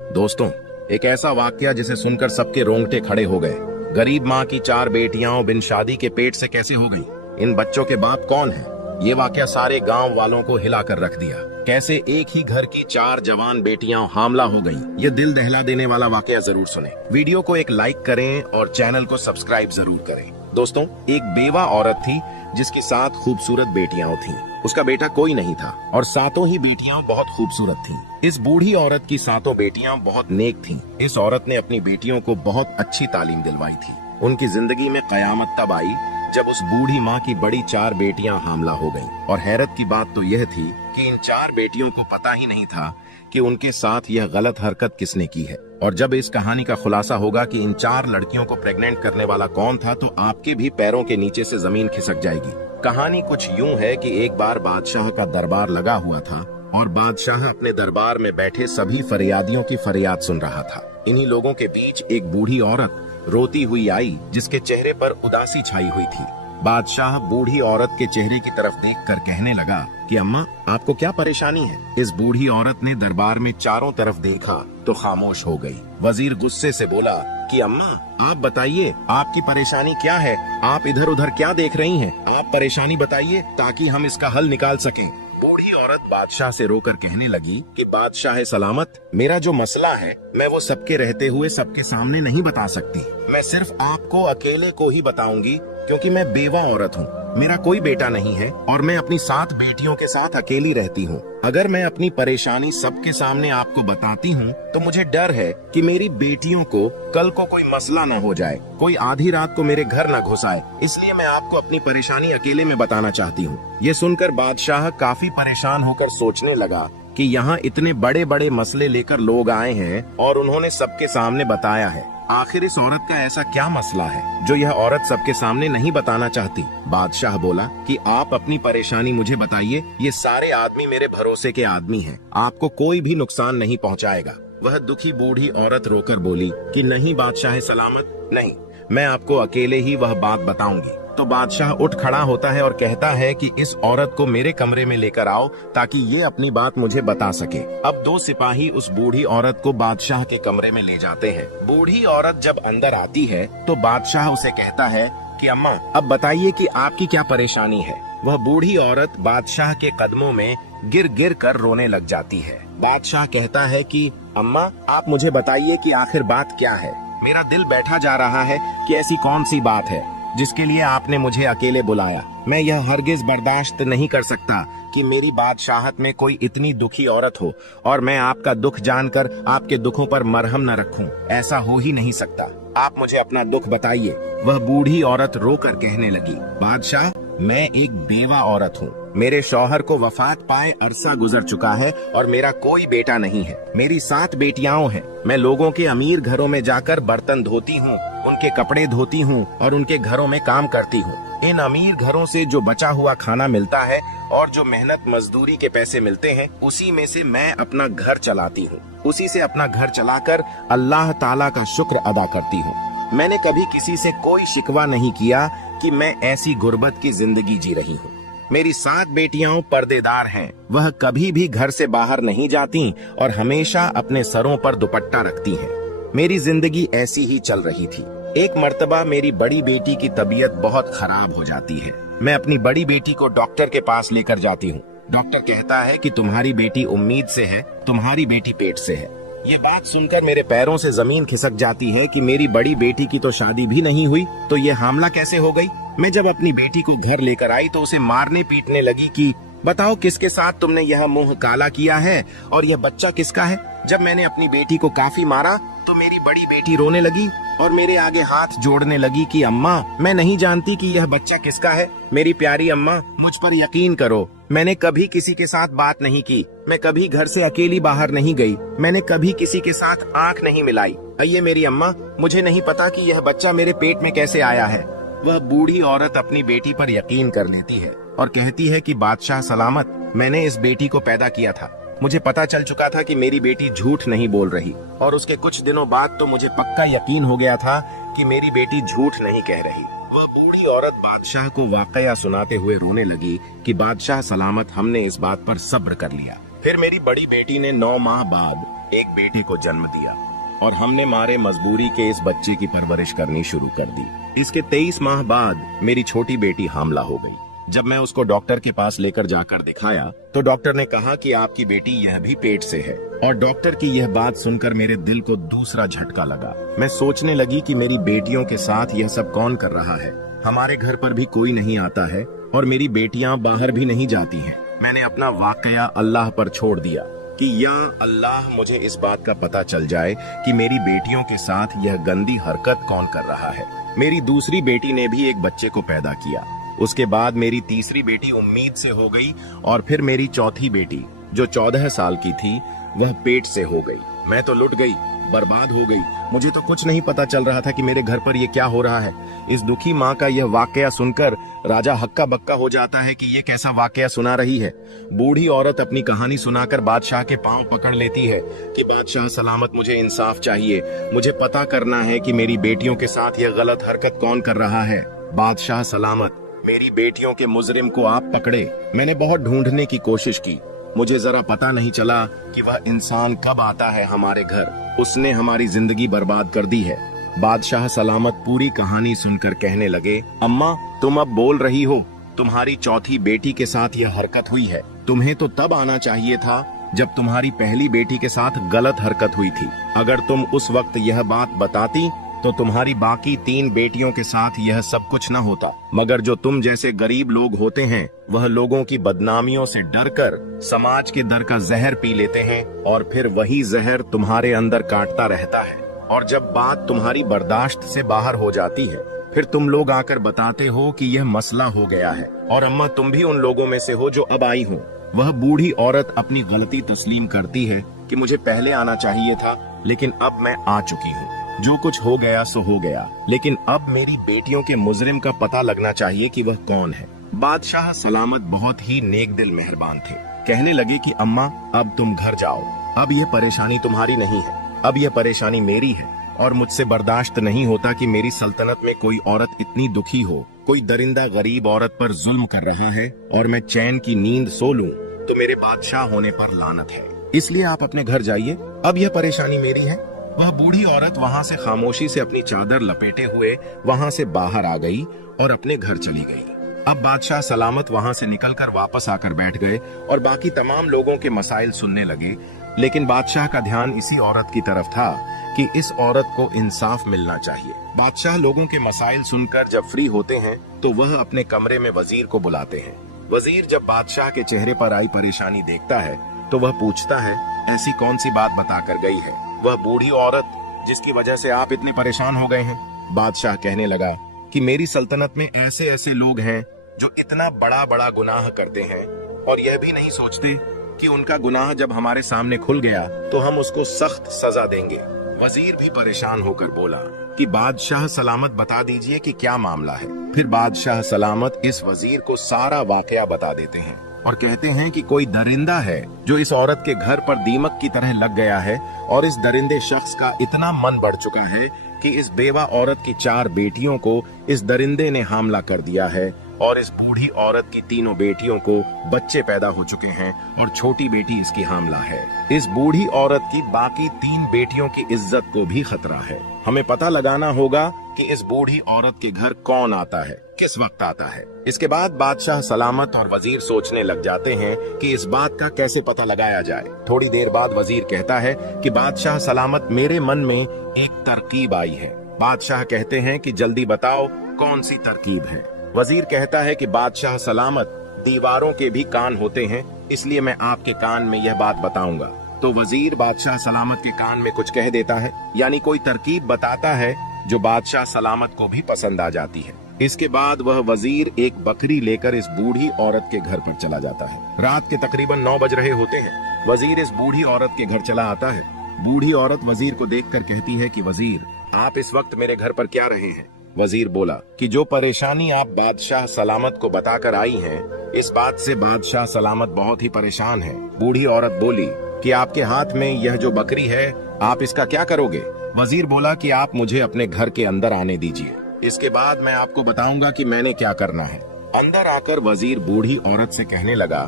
दोस्तों, एक ऐसा वाकया जिसे सुनकर सबके रोंगटे खड़े हो गए। गरीब माँ की 4 बेटियां बिन शादी के पेट से कैसे हो गईं? इन बच्चों के बाप कौन हैं? ये वाकया सारे गांव वालों को हिला कर रख दिया। कैसे एक ही घर की 4 जवान बेटियां हामला हो गईं? ये दिल दहला देने वाला वाकया जरूर सुने। वीडियो को एक लाइक करें और चैनल को सब्सक्राइब जरूर करें। दोस्तों, एक बेवा औरत थी जिसकी 7 खूबसूरत बेटियां थीं। उसका बेटा कोई नहीं था और 7 ही बेटियां बहुत खूबसूरत थीं। इस बूढ़ी औरत की 7 बेटियां बहुत नेक थीं। इस औरत ने अपनी बेटियों को बहुत अच्छी तालीम दिलवाई थी। उनकी जिंदगी में कयामत तब आई जब उस बूढ़ी माँ की बड़ी 4 बेटियां हामला हो गईं। और हैरत की बात तो यह थी कि इन 4 बेटियों को पता ही नहीं था कि उनके साथ यह गलत हरकत किसने की है। और जब इस कहानी का खुलासा होगा कि इन 4 लड़कियों को प्रेग्नेंट करने वाला कौन था, तो आपके भी पैरों के नीचे से जमीन खिसक जाएगी। कहानी कुछ यूं है कि एक बार बादशाह का दरबार लगा हुआ था और बादशाह अपने दरबार में बैठे सभी फरियादियों की फरियाद सुन रहा था। इन्हीं लोगों के बीच एक बूढ़ी औरत रोती हुई आई, जिसके चेहरे पर उदासी छाई हुई थी। बादशाह बूढ़ी औरत के चेहरे की तरफ देखकर कहने लगा कि अम्मा, आपको क्या परेशानी है? इस बूढ़ी औरत ने दरबार में चारों तरफ देखा तो खामोश हो गई। वजीर गुस्से से बोला कि अम्मा, आप बताइए, आपकी परेशानी क्या है? आप इधर उधर क्या देख रही हैं? आप परेशानी बताइए ताकि हम इसका हल निकाल सकें। बूढ़ी औरत बादशाह से रोकर कहने लगी कि बादशाह सलामत, मेरा जो मसला है मैं वो सबके रहते हुए सबके सामने नहीं बता सकती। मैं सिर्फ आपको अकेले को ही बताऊंगी, क्योंकि मैं बेवा औरत हूँ। मेरा कोई बेटा नहीं है और मैं अपनी 7 बेटियों के साथ अकेली रहती हूँ। अगर मैं अपनी परेशानी सबके सामने आपको बताती हूँ तो मुझे डर है कि मेरी बेटियों को कल को कोई मसला न हो जाए, कोई आधी रात को मेरे घर न घुस आए। इसलिए मैं आपको अपनी परेशानी अकेले में बताना चाहती हूँ। ये सुनकर बादशाह काफी परेशान होकर सोचने लगा कि यहाँ इतने बड़े बड़े मसले लेकर लोग आए हैं और उन्होंने सबके सामने बताया है। आखिर इस औरत का ऐसा क्या मसला है जो यह औरत सबके सामने नहीं बताना चाहती? बादशाह बोला कि आप अपनी परेशानी मुझे बताइए। ये सारे आदमी मेरे भरोसे के आदमी हैं। आपको कोई भी नुकसान नहीं पहुंचाएगा। वह दुखी बूढ़ी औरत रोकर बोली कि नहीं बादशाह सलामत, नहीं, मैं आपको अकेले ही वह बात बताऊंगी। तो बादशाह उठ खड़ा होता है और कहता है कि इस औरत को मेरे कमरे में लेकर आओ ताकि ये अपनी बात मुझे बता सके। अब 2 सिपाही उस बूढ़ी औरत को बादशाह के कमरे में ले जाते हैं। बूढ़ी औरत जब अंदर आती है तो बादशाह उसे कहता है कि अम्मा, अब बताइए कि आपकी क्या परेशानी है। वह बूढ़ी औरत बादशाह के कदमों में गिर गिर कर रोने लग जाती है। बादशाह कहता है कि अम्मा, आप मुझे बताइए कि आखिर बात क्या है। मेरा दिल बैठा जा रहा है कि ऐसी कौन सी बात है जिसके लिए आपने मुझे अकेले बुलाया। मैं यह हरगिज बर्दाश्त नहीं कर सकता कि मेरी बादशाहत में कोई इतनी दुखी औरत हो और मैं आपका दुख जानकर आपके दुखों पर मरहम न रखूं। ऐसा हो ही नहीं सकता। आप मुझे अपना दुख बताइए। वह बूढ़ी औरत रोकर कहने लगी, बादशाह, मैं एक बेवा औरत हूँ। मेरे शौहर को वफात पाए अरसा गुजर चुका है और मेरा कोई बेटा नहीं है। मेरी 7 बेटियां हैं। मैं लोगों के अमीर घरों में जाकर बर्तन धोती हूँ, उनके कपड़े धोती हूँ और उनके घरों में काम करती हूँ। इन अमीर घरों से जो बचा हुआ खाना मिलता है और जो मेहनत मजदूरी के पैसे मिलते हैं, उसी में से मैं अपना घर चलाती हूँ। उसी से अपना घर चलाकर अल्लाह ताला का शुक्र अदा करती हूँ। मैंने कभी किसी से कोई शिकवा नहीं किया कि मैं ऐसी गुर्बत की जिंदगी जी रही हूँ। मेरी 7 बेटियां पर्देदार हैं। वह कभी भी घर से बाहर नहीं जाती और हमेशा अपने सरों पर दुपट्टा रखती हैं। मेरी जिंदगी ऐसी ही चल रही थी। एक मर्तबा मेरी बड़ी बेटी की तबीयत बहुत खराब हो जाती है। मैं अपनी बड़ी बेटी को डॉक्टर के पास लेकर जाती हूँ। डॉक्टर कहता है कि तुम्हारी बेटी उम्मीद से है, तुम्हारी बेटी पेट से है। ये बात सुनकर मेरे पैरों से जमीन खिसक जाती है कि मेरी बड़ी बेटी की तो शादी भी नहीं हुई, तो ये हामला कैसे हो गई? मैं जब अपनी बेटी को घर लेकर आई तो उसे मारने पीटने लगी कि बताओ किसके साथ तुमने यह मुंह काला किया है और यह बच्चा किसका है। जब मैंने अपनी बेटी को काफी मारा तो मेरी बड़ी बेटी रोने लगी और मेरे आगे हाथ जोड़ने लगी कि अम्मा, मैं नहीं जानती कि यह बच्चा किसका है। मेरी प्यारी अम्मा, मुझ पर यकीन करो, मैंने कभी किसी के साथ बात नहीं की। मैं कभी घर से अकेली बाहर नहीं गई। मैंने कभी किसी के साथ आंख नहीं मिलाई। अये मेरी अम्मा, मुझे नहीं पता कि यह बच्चा मेरे पेट में कैसे आया है। वह बूढ़ी औरत अपनी बेटी पर यकीन कर लेती है और कहती है कि बादशाह सलामत, मैंने इस बेटी को पैदा किया था। मुझे पता चल चुका था कि मेरी बेटी झूठ नहीं बोल रही और उसके कुछ दिनों बाद तो मुझे पक्का यकीन हो गया था कि मेरी बेटी झूठ नहीं कह रही। वह बूढ़ी औरत बादशाह को वाकया सुनाते हुए रोने लगी कि बादशाह सलामत, हमने इस बात पर सब्र कर लिया। फिर मेरी बड़ी बेटी ने 9 माह बाद एक बेटे को जन्म दिया और हमने मारे मजबूरी के इस बच्ची की परवरिश करनी शुरू कर दी। इसके 23 माह बाद मेरी छोटी बेटी हामला हो गई। जब मैं उसको डॉक्टर के पास लेकर जाकर दिखाया तो डॉक्टर ने कहा कि आपकी बेटी यह भी पेट से है। और डॉक्टर की यह बात सुनकर मेरे दिल को दूसरा झटका लगा। मैं सोचने लगी कि मेरी बेटियों के साथ यह सब कौन कर रहा है। हमारे घर पर भी कोई नहीं आता है और मेरी बेटियां बाहर भी नहीं जाती हैं। मैंने अपना वाकया अल्लाह पर छोड़ दिया कि या अल्लाह मुझे इस बात का पता चल जाए कि मेरी बेटियों के साथ यह गंदी हरकत कौन कर रहा है। मेरी दूसरी बेटी ने भी एक बच्चे को पैदा किया। उसके बाद मेरी तीसरी बेटी उम्मीद से हो गई और फिर मेरी चौथी बेटी जो 14 साल की थी वह पेट से हो गई। मैं तो लुट गई, बर्बाद हो गई। मुझे तो कुछ नहीं पता चल रहा था कि मेरे घर पर यह क्या हो रहा है। इस दुखी माँ का यह वाकया सुनकर राजा हक्का बक्का हो जाता है कि ये कैसा वाकया सुना रही है। बूढ़ी औरत अपनी कहानी सुनाकर बादशाह के पांव पकड़ लेती है कि बादशाह सलामत, मुझे इंसाफ चाहिए। मुझे पता करना है कि मेरी बेटियों के साथ यह गलत हरकत कौन कर रहा है। बादशाह सलामत, मेरी बेटियों के मुजरिम को आप पकड़े। मैंने बहुत ढूंढने की कोशिश की, मुझे जरा पता नहीं चला कि वह इंसान कब आता है हमारे घर। उसने हमारी जिंदगी बर्बाद कर दी है। बादशाह सलामत पूरी कहानी सुनकर कहने लगे, अम्मा तुम अब बोल रही हो, तुम्हारी चौथी बेटी के साथ यह हरकत हुई है। तुम्हें तो तब आना चाहिए था जब तुम्हारी पहली बेटी के साथ गलत हरकत हुई थी। अगर तुम उस वक्त यह बात बताती तो तुम्हारी बाकी 3 बेटियों के साथ यह सब कुछ न होता। मगर जो तुम जैसे गरीब लोग होते हैं वह लोगों की बदनामियों से डरकर समाज के दर का जहर पी लेते हैं और फिर वही जहर तुम्हारे अंदर काटता रहता है। और जब बात तुम्हारी बर्दाश्त से बाहर हो जाती है फिर तुम लोग आकर बताते हो कि यह मसला हो गया है। और अम्मा तुम भी उन लोगों में से हो जो अब आई हो। वह बूढ़ी औरत अपनी गलती तस्लीम करती है कि मुझे पहले आना चाहिए था, लेकिन अब मैं आ चुकी हूँ। जो कुछ हो गया सो हो गया, लेकिन अब मेरी बेटियों के मुजरिम का पता लगना चाहिए कि वह कौन है। बादशाह सलामत बहुत ही नेक दिल मेहरबान थे। कहने लगे कि अम्मा अब तुम घर जाओ। अब यह परेशानी तुम्हारी नहीं है, अब यह परेशानी मेरी है। और मुझसे बर्दाश्त नहीं होता कि मेरी सल्तनत में कोई औरत इतनी दुखी हो। कोई दरिंदा गरीब औरत पर जुल्म कर रहा है और मैं चैन की नींद सो लूं तो मेरे बादशाह होने पर लानत है। इसलिए आप अपने घर जाइए, अब यह परेशानी मेरी है। वह बूढ़ी औरत वहां से खामोशी से अपनी चादर लपेटे हुए वहां से बाहर आ गई और अपने घर चली गई। अब बादशाह सलामत वहां से निकलकर वापस आकर बैठ गए और बाकी तमाम लोगों के मसाइल सुनने लगे। लेकिन बादशाह का ध्यान इसी औरत की तरफ था कि इस औरत को इंसाफ मिलना चाहिए। बादशाह लोगों के मसाइल सुनकर जब फ्री होते हैं तो वह अपने कमरे में वजीर को बुलाते हैं। वजीर जब बादशाह के चेहरे पर आई परेशानी देखता है तो वह पूछता है, ऐसी कौन सी बात बताकर गई है वह बूढ़ी औरत जिसकी वजह से आप इतने परेशान हो गए हैं? बादशाह कहने लगा कि मेरी सल्तनत में ऐसे ऐसे लोग हैं जो इतना बड़ा बड़ा गुनाह करते हैं और यह भी नहीं सोचते कि उनका गुनाह जब हमारे सामने खुल गया तो हम उसको सख्त सजा देंगे। वजीर भी परेशान होकर बोला कि बादशाह सलामत बता दीजिए कि क्या मामला है। फिर बादशाह सलामत इस वजीर को सारा वाकया बता देते हैं और कहते हैं कि कोई दरिंदा है जो इस औरत के घर पर दीमक की तरह लग गया है और इस दरिंदे शख्स का इतना मन बढ़ चुका है कि इस बेवा औरत की 4 बेटियों को इस दरिंदे ने हमला कर दिया है और इस बूढ़ी औरत की 3 बेटियों को बच्चे पैदा हो चुके हैं और छोटी बेटी इसकी हामला है। इस बूढ़ी औरत की बाकी 3 बेटियों की इज्जत को भी खतरा है। हमें पता लगाना होगा कि इस बूढ़ी औरत के घर कौन आता है, किस वक्त आता है। इसके बाद बादशाह सलामत और वजीर सोचने लग जाते हैं कि इस बात का कैसे पता लगाया जाए। थोड़ी देर बाद वजीर कहता है कि बादशाह सलामत, मेरे मन में एक तरकीब आई है। बादशाह कहते हैं कि जल्दी बताओ कौन सी तरकीब है। वजीर कहता है कि बादशाह सलामत, दीवारों के भी कान होते हैं, इसलिए मैं आपके कान में यह बात बताऊंगा। तो वजीर बादशाह सलामत के कान में कुछ कह देता है, यानी कोई तरकीब बताता है जो बादशाह सलामत को भी पसंद आ जाती है। इसके बाद वह वजीर एक बकरी लेकर इस बूढ़ी औरत के घर पर चला जाता है। रात के तकरीबन 9 बज रहे होते हैं। वजीर इस बूढ़ी औरत के घर चला आता है। बूढ़ी औरत वजीर को देखकर कहती है कि वजीर, आप इस वक्त मेरे घर पर क्या रहे हैं? वजीर बोला कि जो परेशानी आप बादशाह सलामत को बताकर आई हैं, इस बात से बादशाह सलामत बहुत ही परेशान है। बूढ़ी औरत बोली कि आपके हाथ में यह जो बकरी है, आप इसका क्या करोगे? वजीर बोला कि आप मुझे अपने घर के अंदर आने दीजिए, इसके बाद मैं आपको बताऊंगा कि मैंने क्या करना है। अंदर आकर वजीर बूढ़ी औरत से कहने लगा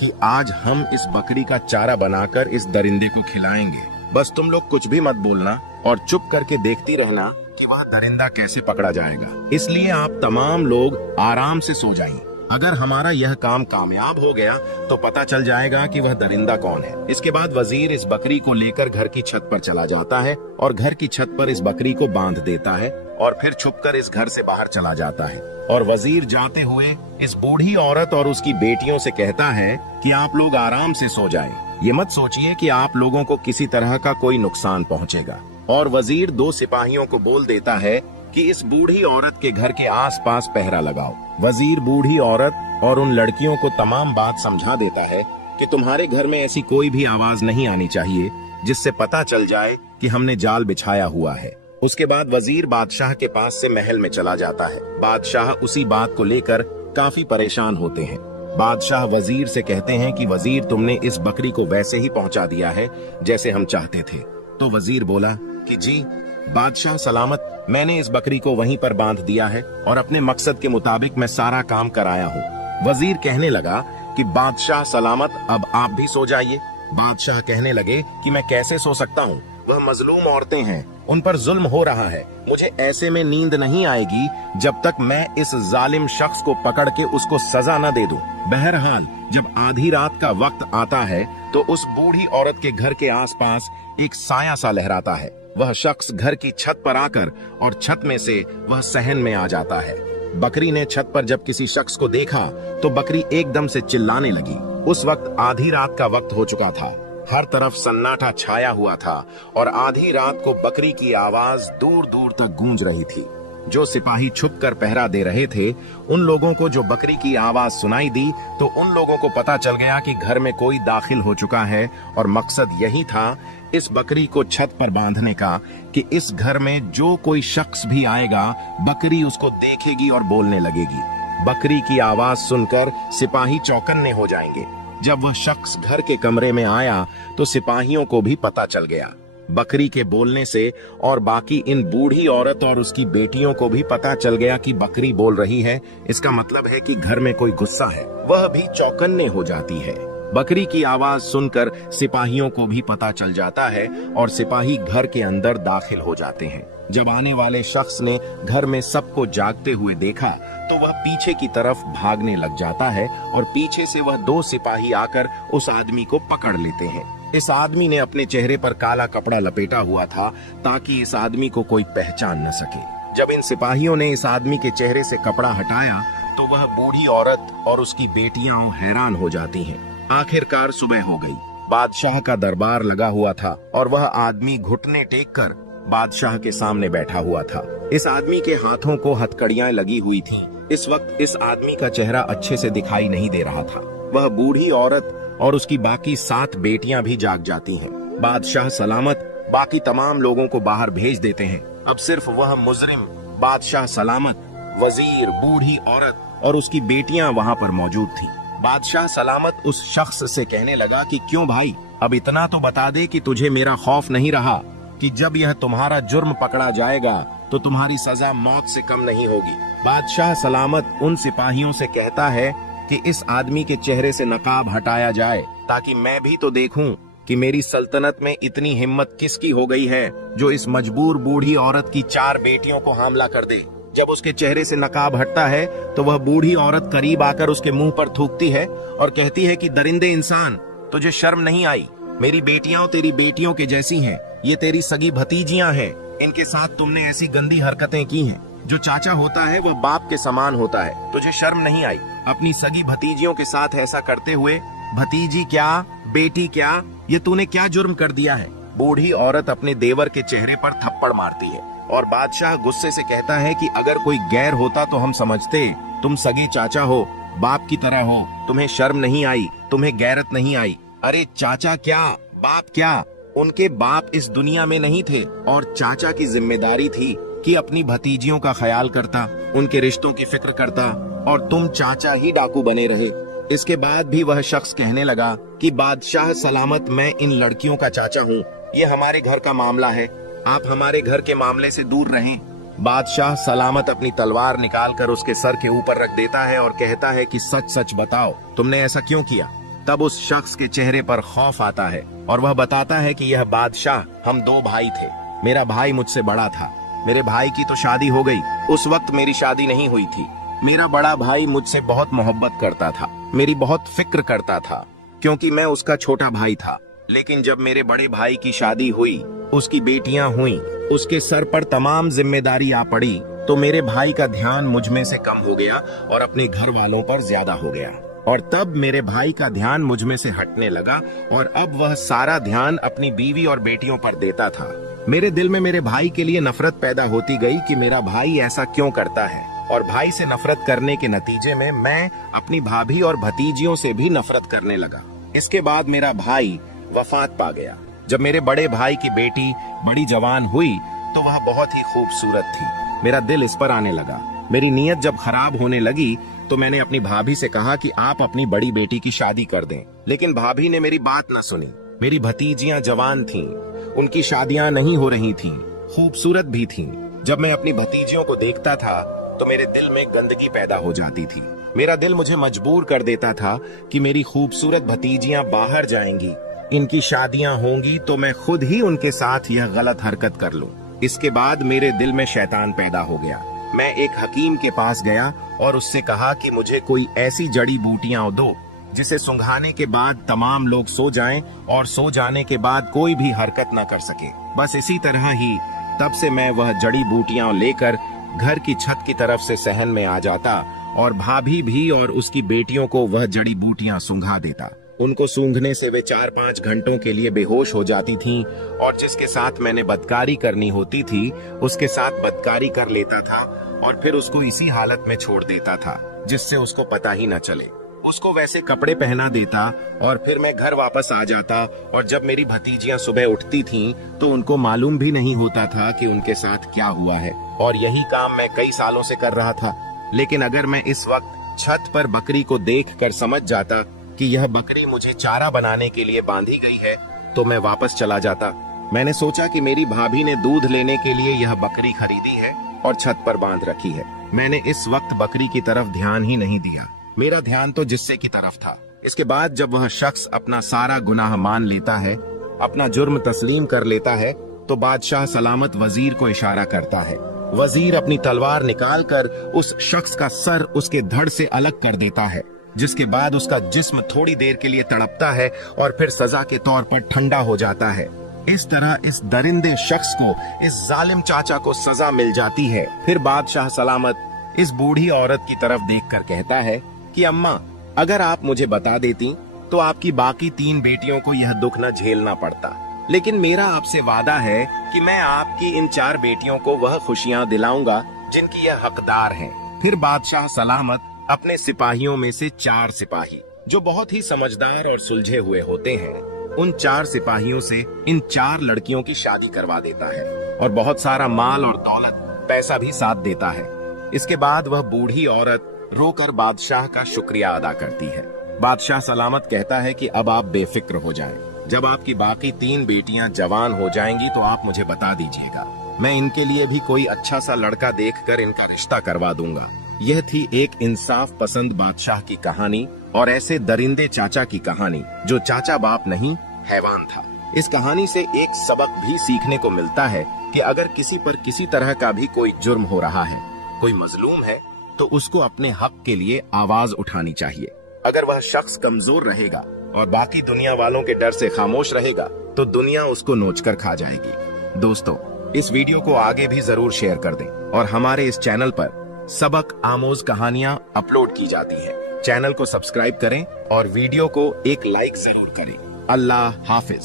कि आज हम इस बकरी का चारा बनाकर इस दरिंदे को खिलाएंगे बस तुम लोग कुछ भी मत बोलना और चुप करके देखती रहना कि वह दरिंदा कैसे पकड़ा जाएगा। इसलिए आप तमाम लोग आराम से सो जाइए। अगर हमारा यह काम कामयाब हो गया तो पता चल जाएगा कि वह दरिंदा कौन है। इसके बाद वजीर इस बकरी को लेकर घर की छत पर चला जाता है और घर की छत पर इस बकरी को बांध देता है और फिर छुपकर इस घर से बाहर चला जाता है। और वजीर जाते हुए इस बूढ़ी औरत और उसकी बेटियों से कहता है कि आप लोग आराम से सो जाएं। ये मत सोचिए कि आप लोगों को किसी तरह का कोई नुकसान पहुंचेगा। और वजीर 2 सिपाहियों को बोल देता है कि इस बूढ़ी औरत के घर के आसपास पहरा लगाओ। वजीर बूढ़ी औरत और उन लड़कियों को तमाम बात समझा देता है कि तुम्हारे घर में ऐसी कोई भी आवाज नहीं आनी चाहिए जिससे पता चल जाए कि हमने जाल बिछाया हुआ है। उसके बाद वजीर बादशाह के पास से महल में चला जाता है। बादशाह उसी बात को लेकर काफी परेशान होते हैं। बादशाह वजीर से कहते हैं कि वजीर, तुमने इस बकरी को वैसे ही पहुंचा दिया है जैसे हम चाहते थे। तो वजीर बोला कि जी बादशाह सलामत, मैंने इस बकरी को वहीं पर बांध दिया है और अपने मकसद के मुताबिक मैं सारा काम कराया हूँ। वजीर कहने लगा कि बादशाह सलामत, अब आप भी सो जाइए। बादशाह कहने लगे कि मैं कैसे सो सकता हूँ, वह मजलूम औरतें हैं, उन पर जुल्म हो रहा है। मुझे ऐसे में नींद नहीं आएगी जब तक मैं इस जालिम शख्स को पकड़ के उसको सजा न दे दूं। बहरहाल जब आधी रात का वक्त आता है तो उस बूढ़ी औरत के घर के आसपास एक साया सा लहराता है। वह शख्स घर की छत पर आकर और छत में से वह सहन में आ जाता है। बकरी ने छत पर जब किसी शख्स को देखा तो बकरी एकदम से चिल्लाने लगी। उस वक्त आधी रात का वक्त हो चुका था। हर तरफ सन्नाटा छाया हुआ था और आधी रात को बकरी की आवाज दूर दूर तक गूंज रही थी। जो सिपाही छुपकर पहरा दे रहे थे, उन लोगों को जो बकरी की आवाज सुनाई दी तो उन लोगों को पता चल गया कि घर में कोई दाखिल हो चुका है और मकसद यही था इस बकरी को छत पर बांधने का कि इस घर में जो कोई शख्स भी आएगा बकरी उसको देखेगी और बोलने लगेगी। बकरी की आवाज सुनकर सिपाही चौकन्ने हो जाएंगे। जब वह शख्स घर के कमरे में आया तो सिपाहियों को भी पता चल गया। बकरी के बोलने से और बाकी इन बूढ़ी औरत और उसकी बेटियों को भी पता चल गया कि बकरी बोल रही है, इसका मतलब है कि घर में कोई गुस्सा है। वह भी चौकन्ने हो जाती है। बकरी की आवाज सुनकर सिपाहियों को भी पता चल जाता है और सिपाही घर के अंदर दाखिल हो जाते हैं। जब आने वाले शख्स ने घर में सबको जागते हुए देखा तो वह पीछे की तरफ भागने लग जाता है और पीछे से वह 2 सिपाही आकर उस आदमी को पकड़ लेते हैं। इस आदमी ने अपने चेहरे पर काला कपड़ा लपेटा हुआ था ताकि इस आदमी को कोई पहचान न सके। जब इन सिपाहियों ने इस आदमी के चेहरे से कपड़ा हटाया तो वह बूढ़ी औरत और उसकी बेटियां हैरान हो जाती हैं। आखिरकार सुबह हो गई। बादशाह का दरबार लगा हुआ था और वह आदमी घुटने टेक कर बादशाह के सामने बैठा हुआ था। इस आदमी के हाथों को हथकड़ियां लगी हुई थीं। इस वक्त इस आदमी का चेहरा अच्छे से दिखाई नहीं दे रहा था। वह बूढ़ी औरत और उसकी बाकी 7 बेटियां भी जाग जाती हैं। बादशाह सलामत बाकी तमाम लोगों को बाहर भेज देते हैं। अब सिर्फ वह मुजरिम, बादशाह सलामत, वजीर, बूढ़ी औरत और उसकी बेटियां वहां पर मौजूद थी। बादशाह सलामत उस शख्स से कहने लगा कि क्यों भाई, अब इतना तो बता दे कि तुझे मेरा खौफ नहीं रहा कि जब यह तुम्हारा जुर्म पकड़ा जाएगा तो तुम्हारी सजा मौत से कम नहीं होगी। बादशाह सलामत उन सिपाहियों से कहता है कि इस आदमी के चेहरे से नकाब हटाया जाए ताकि मैं भी तो देखूं कि मेरी सल्तनत में इतनी हिम्मत किसकी हो गई है जो इस मजबूर बूढ़ी औरत की 4 बेटियों को हमला कर दे। जब उसके चेहरे से नकाब हटता है तो वह बूढ़ी औरत करीब आकर उसके मुंह पर थूकती है और कहती है कि दरिंदे इंसान, तुझे शर्म नहीं आई? मेरी बेटियां तेरी बेटियों के जैसी हैं, ये तेरी सगी भतीजियां हैं, इनके साथ तुमने ऐसी गंदी हरकतें की हैं। जो चाचा होता है वह बाप के समान होता है। तुझे शर्म नहीं आई अपनी सगी भतीजियों के साथ ऐसा करते हुए? भतीजी क्या, बेटी क्या, ये तूने क्या जुर्म कर दिया है? बूढ़ी औरत अपने देवर के चेहरे पर थप्पड़ मारती है और बादशाह गुस्से से कहता है कि अगर कोई गैर होता तो हम समझते, तुम सगी चाचा हो, बाप की तरह हो, तुम्हें शर्म नहीं आई, तुम्हें गैरत नहीं आई। अरे चाचा क्या, बाप क्या, उनके बाप इस दुनिया में नहीं थे और चाचा की जिम्मेदारी थी कि अपनी भतीजियों का ख्याल करता, उनके रिश्तों की फिक्र करता, और तुम चाचा ही डाकू बने रहे। इसके बाद भी वह शख्स कहने लगा कि बादशाह सलामत, मैं इन लड़कियों का चाचा हूँ, ये हमारे घर का मामला है, आप हमारे घर के मामले से दूर रहें। बादशाह सलामत अपनी तलवार निकालकर उसके सर के ऊपर रख देता है और कहता है कि सच सच बताओ, तुमने ऐसा क्यों किया? तब उस शख्स के चेहरे पर खौफ आता है और वह बताता है कि यह बादशाह, हम 2 भाई थे। मेरा भाई मुझसे बड़ा था। मेरे भाई की तो शादी हो गई, उस वक्त मेरी शादी नहीं हुई थी। मेरा बड़ा भाई मुझसे बहुत मोहब्बत करता था, मेरी बहुत फिक्र करता था, क्योंकि मैं उसका छोटा भाई था। लेकिन जब मेरे बड़े भाई की शादी हुई, उसकी बेटियां हुई, उसके सर पर तमाम जिम्मेदारी आ पड़ी, तो मेरे भाई का ध्यान मुझ में से कम हो गया और अपने घर वालों पर ज्यादा हो गया। और तब मेरे भाई का ध्यान मुझ में से हटने लगा और अब वह सारा ध्यान अपनी बीवी और बेटियों पर देता था। मेरे दिल में मेरे भाई के लिए नफरत पैदा होती गई कि मेरा भाई ऐसा क्यों करता है, और भाई से नफरत करने के नतीजे में मैं अपनी भाभी और भतीजियों से भी नफरत करने लगा। इसके बाद मेरा भाई वफात पा गया। जब मेरे बड़े भाई की बेटी बड़ी जवान हुई तो वह बहुत ही खूबसूरत थी। मेरा दिल इस पर आने लगा। मेरी नीयत जब खराब होने लगी तो मैंने अपनी भाभी से कहा कि आप अपनी बड़ी बेटी की शादी कर दें, लेकिन भाभी ने मेरी बात न सुनी। मेरी भतीजियां जवान थीं, उनकी शादियां नहीं हो रही थीं, खूबसूरत भी थीं। जब मैं अपनी भतीजियों को देखता था तो मेरे दिल में गंदगी पैदा हो जाती थी। मेरा दिल मुझे मजबूर कर देता था कि मेरी खूबसूरत भतीजियां बाहर जाएंगी, इनकी शादियां होंगी तो मैं खुद ही उनके साथ यह गलत हरकत कर लूं। इसके बाद मेरे दिल में शैतान पैदा हो गया। मैं एक हकीम के पास गया और उससे कहा कि मुझे कोई ऐसी जड़ी बूटियां दो जिसे सुंघाने के बाद तमाम लोग सो जाएं और सो जाने के बाद कोई भी हरकत न कर सके। बस इसी तरह ही तब से मैं वह जड़ी बूटियां लेकर घर की छत की तरफ से सहन में आ जाता और भाभी भी और उसकी बेटियों को वह जड़ी बूटियां सुंघा देता। उनको सूंघने से वे 4-5 घंटों के लिए बेहोश हो जाती थीं और जिसके साथ मैंने बदकारी करनी होती थी उसके साथ बदकारी कर लेता था और फिर उसको इसी हालत में छोड़ देता था जिससे उसको पता ही न चले। उसको वैसे कपड़े पहना देता और फिर मैं घर वापस आ जाता और जब मेरी भतीजियां सुबह उठती थीं तो उनको मालूम भी नहीं होता था कि उनके साथ क्या हुआ है। और यही काम मैं कई सालों से कर रहा था। लेकिन अगर मैं इस वक्त छत पर बकरी को देखकर समझ जाता कि यह बकरी मुझे चारा बनाने के लिए बांधी गई है तो मैं वापस चला जाता। मैंने सोचा कि मेरी भाभी ने दूध लेने के लिए यह बकरी खरीदी है और छत पर बांध रखी है। मैंने इस वक्त बकरी की तरफ ध्यान ही नहीं दिया, मेरा ध्यान तो जिस्से की तरफ था। इसके बाद जब वह शख्स अपना सारा गुनाह मान लेता है, अपना जुर्म तस्लीम कर लेता है, तो बादशाह सलामत वजीर को इशारा करता है। वजीर अपनी तलवार निकालकर उस शख्स का सर उसके धड़ से अलग कर देता है, जिसके बाद उसका जिस्म थोड़ी देर के लिए तड़पता है और फिर सजा के तौर पर ठंडा हो जाता है। इस तरह इस दरिंदे शख्स को, इस जालिम चाचा को सजा मिल जाती है। फिर बादशाह सलामत इस बूढ़ी औरत की तरफ देखकर कहता है कि अम्मा, अगर आप मुझे बता देती तो आपकी बाकी 3 बेटियों को यह दुख न झेलना पड़ता। लेकिन मेरा आपसे वादा है कि मैं आपकी इन 4 बेटियों को वह खुशियां दिलाऊंगा जिनकी यह हकदार हैं। फिर बादशाह सलामत अपने सिपाहियों में से 4 सिपाही जो बहुत ही समझदार और सुलझे हुए होते हैं, उन 4 सिपाहियों से इन 4 लड़कियों की शादी करवा देता है और बहुत सारा माल और दौलत, पैसा भी साथ देता है। इसके बाद वह बूढ़ी औरत रोकर बादशाह का शुक्रिया अदा करती है। बादशाह सलामत कहता है कि अब आप बेफिक्र हो जाएं। जब आपकी बाकी 3 बेटियां जवान हो जाएंगी तो आप मुझे बता दीजिएगा, मैं इनके लिए भी कोई अच्छा सा लड़का देखकर इनका रिश्ता करवा दूंगा। यह थी एक इंसाफ पसंद बादशाह की कहानी और ऐसे दरिंदे चाचा की कहानी जो चाचा बाप नहीं हैवान था। इस कहानी से एक सबक भी सीखने को मिलता है कि अगर किसी पर किसी तरह का भी कोई जुर्म हो रहा है, कोई मजलूम है, तो उसको अपने हक के लिए आवाज उठानी चाहिए। अगर वह शख्स कमजोर रहेगा और बाकी दुनिया वालों के डर से खामोश रहेगा तो दुनिया उसको नोचकर खा जाएगी। दोस्तों, इस वीडियो को आगे भी जरूर शेयर कर दें और हमारे इस चैनल पर सबक आमोज कहानियां अपलोड की जाती हैं। चैनल को सब्सक्राइब करें और वीडियो को एक लाइक जरूर करें। अल्लाह हाफिज।